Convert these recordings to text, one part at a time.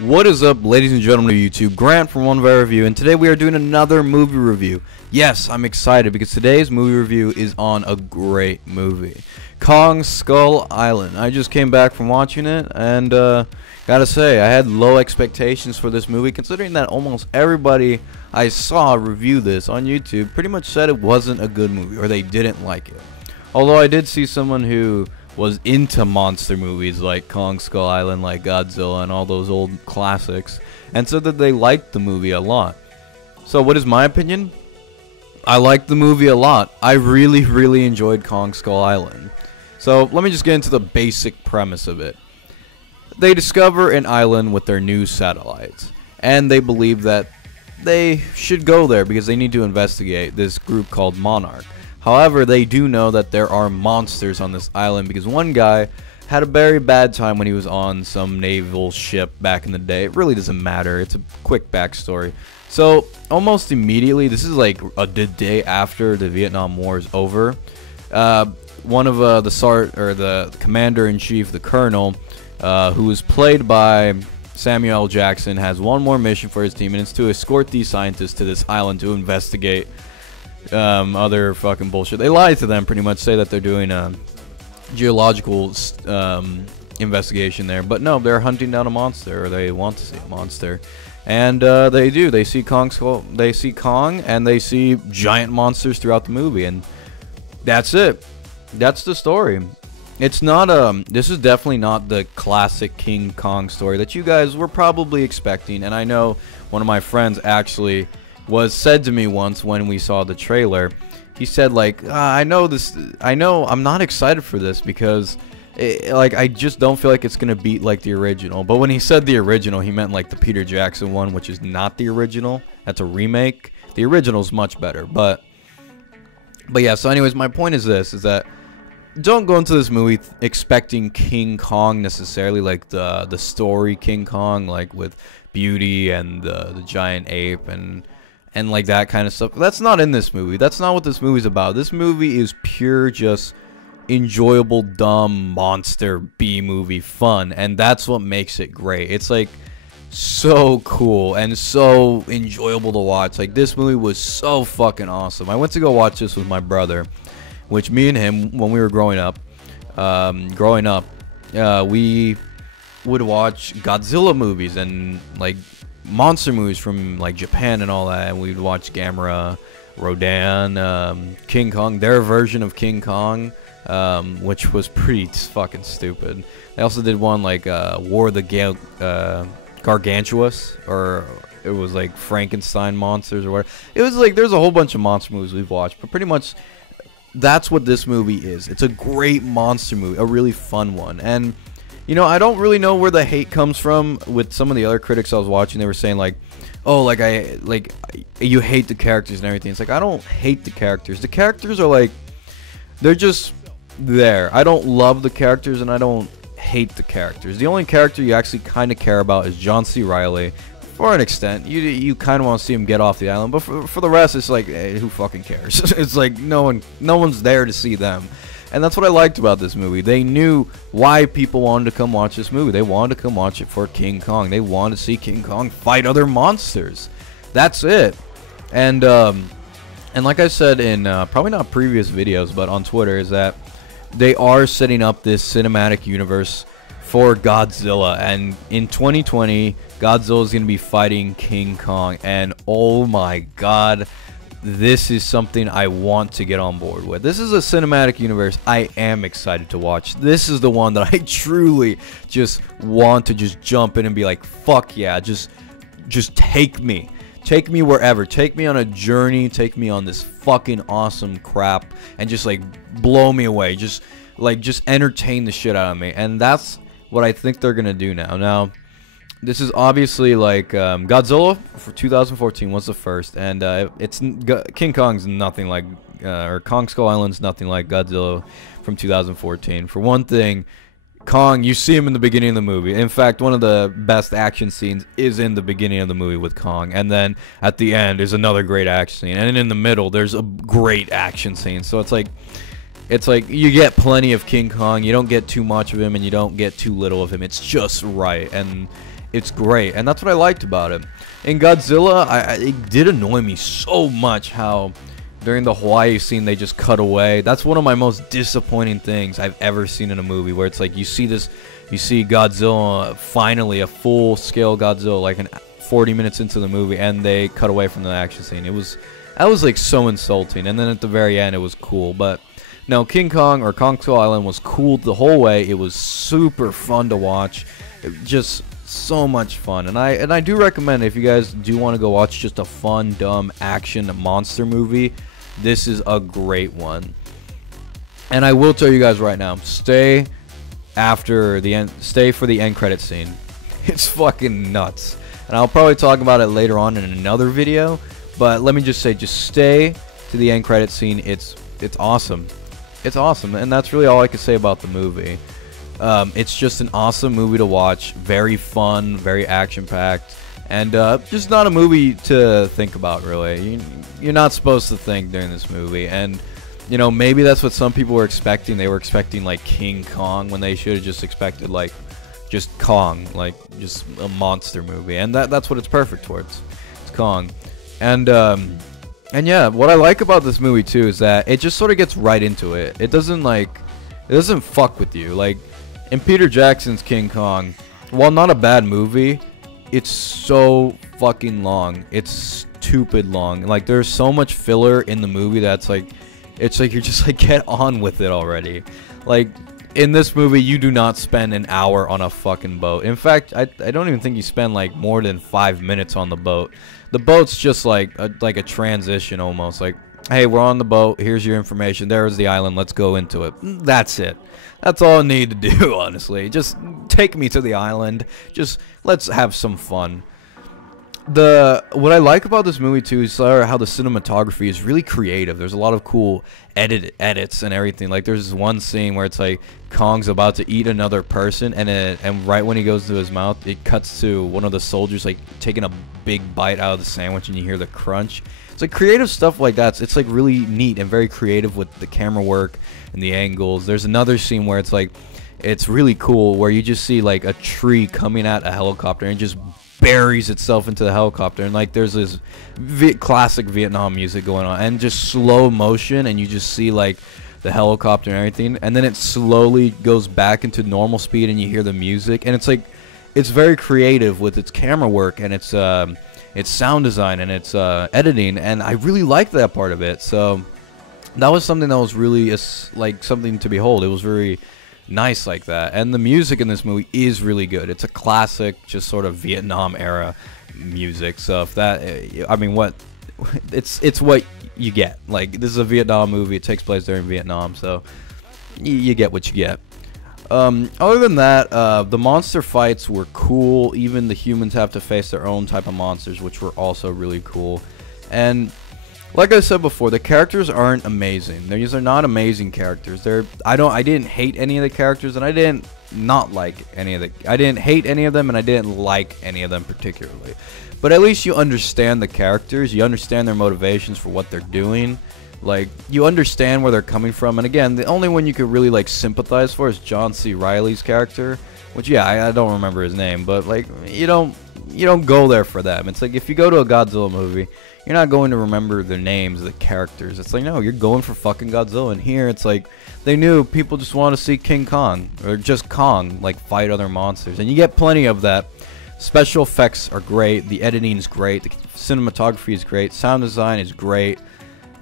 What is up, ladies and gentlemen of YouTube? Grant from Monsterverse Review, and today we are doing another movie review. Yes, I'm excited because today's movie review is on a great movie, Kong Skull Island. I just came back from watching it, and gotta say, I had low expectations for this movie, considering that almost everybody I saw review this on YouTube pretty much said it wasn't a good movie, or they didn't like it. Although I did see someone who was into monster movies like Kong Skull Island, like Godzilla, and all those old classics, and said that they liked the movie a lot. So what is my opinion? I liked the movie a lot. I really enjoyed Kong Skull Island. So let me just get into the basic premise of it. They discover an island with their new satellites, and they believe that they should go there because they need to investigate this group called Monarch. However, they do know that there are monsters on this island because one guy had a very bad time when he was on some naval ship back in the day. It really doesn't matter. It's a quick backstory. So, almost immediately, this is like the day after the Vietnam War is over. One of the commander-in-chief, the colonel, who is played by Samuel L. Jackson, has one more mission for his team, and it's to escort these scientists to this island to investigate other fucking bullshit. They lie to them, pretty much say that they're doing a geological investigation there, but no, they're hunting down a monster, or they want to see a monster, and they do. They see Kong, and they see giant monsters throughout the movie, and that's it. That's the story. It's not this is definitely not the classic King Kong story that you guys were probably expecting, and I know one of my friends actually said to me once when we saw the trailer. He said, like, I know I'm not excited for this because I just don't feel like it's gonna beat like the original. But when he said the original, he meant like the Peter Jackson one, which is not the original. That's a remake. The original's much better, but yeah. So anyways, my point is this, is that don't go into this movie expecting King Kong necessarily, like the story King Kong, like with beauty and the giant ape and like that kind of stuff. That's not in this movie. That's not what this movie's about. This movie is pure just enjoyable, dumb, monster B-movie fun, and that's what makes it great. It's like so cool and so enjoyable to watch. Like, this movie was so fucking awesome. I went to go watch this with my brother, which me and him, when we were growing up, we would watch Godzilla movies and like monster movies from like Japan and all that, and we'd watch Gamera, Rodan, King Kong, their version of King Kong, which was pretty fucking stupid. They also did one like War of the Gargantuous, or it was like Frankenstein monsters or whatever. It was like there's a whole bunch of monster movies we've watched, but pretty much that's what this movie is. It's a great monster movie, a really fun one. And you know, I don't really know where the hate comes from with some of the other critics I was watching. They were saying like, oh, you hate the characters and everything. It's like, I don't hate the characters. The characters are like, they're just there. I don't love the characters and I don't hate the characters. The only character you actually kind of care about is John C. Reilly. For an extent, you kind of want to see him get off the island, but for the rest, it's like, hey, who fucking cares? It's like no one's there to see them. And that's what I liked about this movie. They knew why people wanted to come watch this movie. They wanted to come watch it for King Kong. They wanted to see King Kong fight other monsters. That's it. And like I said in probably not previous videos, but on Twitter, is that they are setting up this cinematic universe for Godzilla. And in 2020, Godzilla is going to be fighting King Kong. And oh my god, this is something I want to get on board with. This is a cinematic universe I am excited to watch. This is the one that I truly just want to just jump in and be like, fuck yeah, just take me. Take me wherever. Take me on a journey. Take me on this fucking awesome crap and just like blow me away. Just entertain the shit out of me. And that's what I think they're gonna do now. Now, this is obviously like Godzilla for 2014 was the first, and King Kong's nothing like, or Kong Skull Island's nothing like Godzilla from 2014. For one thing, Kong, you see him in the beginning of the movie. In fact, one of the best action scenes is in the beginning of the movie with Kong, and then at the end is another great action scene, and in the middle there's a great action scene. So it's like you get plenty of King Kong. You don't get too much of him, and you don't get too little of him. It's just right, and it's great, and that's what I liked about it. In Godzilla, it did annoy me so much how during the Hawaii scene they just cut away. That's one of my most disappointing things I've ever seen in a movie, where it's like you see Godzilla, finally a full-scale Godzilla, like 40 minutes into the movie, and they cut away from the action scene. That was like so insulting, and then at the very end it was cool. But no, King Kong or Kong Skull Island was cool the whole way. It was super fun to watch. Just so much fun, and I do recommend, if you guys do want to go watch just a fun, dumb action monster movie, this is a great one. And I will tell you guys right now, stay for the end credit scene. It's fucking nuts, and I'll probably talk about it later on in another video. But let me just say, just stay to the end credit scene. It's awesome. It's awesome, and that's really all I can say about the movie. It's just an awesome movie to watch. Very fun, very action-packed, and just not a movie to think about, really. You're not supposed to think during this movie, and you know, maybe that's what some people were expecting. They were expecting like King Kong when they should have just expected like just Kong, like just a monster movie, and that's what it's perfect towards. It's Kong. And yeah, what I like about this movie too is that it just sort of gets right into it. It doesn't fuck with you. Like in Peter Jackson's King Kong, while not a bad movie, it's so fucking long. It's stupid long. Like there's so much filler in the movie that's like, it's like you're just like, get on with it already. Like in this movie, you do not spend an hour on a fucking boat. In fact, I don't even think you spend like more than 5 minutes on the boat. The boat's just like a transition almost. Like, hey, we're on the boat. Here's your information. There's the island. Let's go into it. That's it. That's all I need to do, honestly. Just take me to the island. Just let's have some fun. What I like about this movie too is how the cinematography is really creative. There's a lot of cool edits and everything. Like there's this one scene where it's like Kong's about to eat another person, and right when he goes to his mouth, it cuts to one of the soldiers like taking a big bite out of the sandwich, and you hear the crunch. It's like creative stuff like that. It's like really neat and very creative with the camera work and the angles. There's another scene where it's like, it's really cool, where you just see like a tree coming at a helicopter and just buries itself into the helicopter, and like there's this classic Vietnam music going on, and just slow motion, and you just see like the helicopter and everything, and then it slowly goes back into normal speed, and you hear the music, and it's like, it's very creative with its camera work and its sound design and its editing, and I really liked that part of it. So that was something that was really like something to behold. It was very nice like that, and the music in this movie is really good. It's a classic, just sort of Vietnam era music. So if that, I mean, it's what you get. Like this is a Vietnam movie. It takes place during Vietnam, so you get what you get. Other than that, the monster fights were cool. Even the humans have to face their own type of monsters, which were also really cool. And like I said before, the characters aren't amazing. These are not amazing characters. I didn't hate any of the characters, and I didn't hate any of them, and I didn't like any of them particularly. But at least you understand the characters. You understand their motivations for what they're doing. Like, you understand where they're coming from. And again, the only one you could really like sympathize for is John C. Reilly's character, which, yeah, I don't remember his name, but like, you don't go there for them. It's like if you go to a Godzilla movie, you're not going to remember the names of the characters. It's like, no, you're going for fucking Godzilla. And here it's like they knew people just want to see King Kong, or just Kong, like fight other monsters, and you get plenty of that. Special effects are great, the editing is great, the cinematography is great, sound design is great,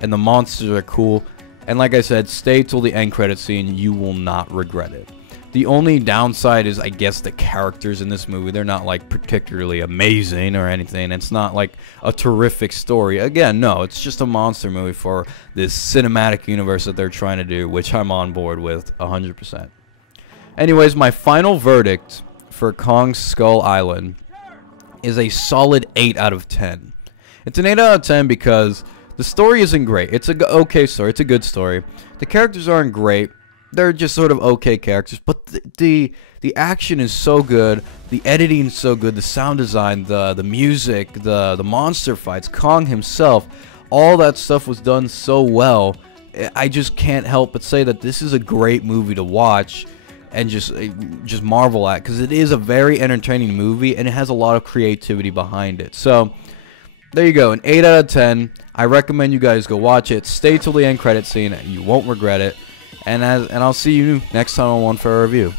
and the monsters are cool. And like I said, stay till the end credit scene. You will not regret it. The only downside is, I guess, the characters in this movie. They're not like particularly amazing or anything. It's not like a terrific story. Again, no, it's just a monster movie for this cinematic universe that they're trying to do, which I'm on board with 100%. Anyways, my final verdict for Kong Skull Island is a solid 8 out of 10. It's an 8 out of 10 because the story isn't great. It's a okay story. It's a good story. The characters aren't great. They're just sort of okay characters, but the action is so good, the editing is so good, the sound design, the music, the monster fights, Kong himself, all that stuff was done so well. I just can't help but say that this is a great movie to watch. and just marvel at, because it is a very entertaining movie and it has a lot of creativity behind it. So there you go, an 8 out of 10. I recommend you guys go watch it. Stay till the end credit scene. You won't regret it. And I'll see you next time on One Fair Review.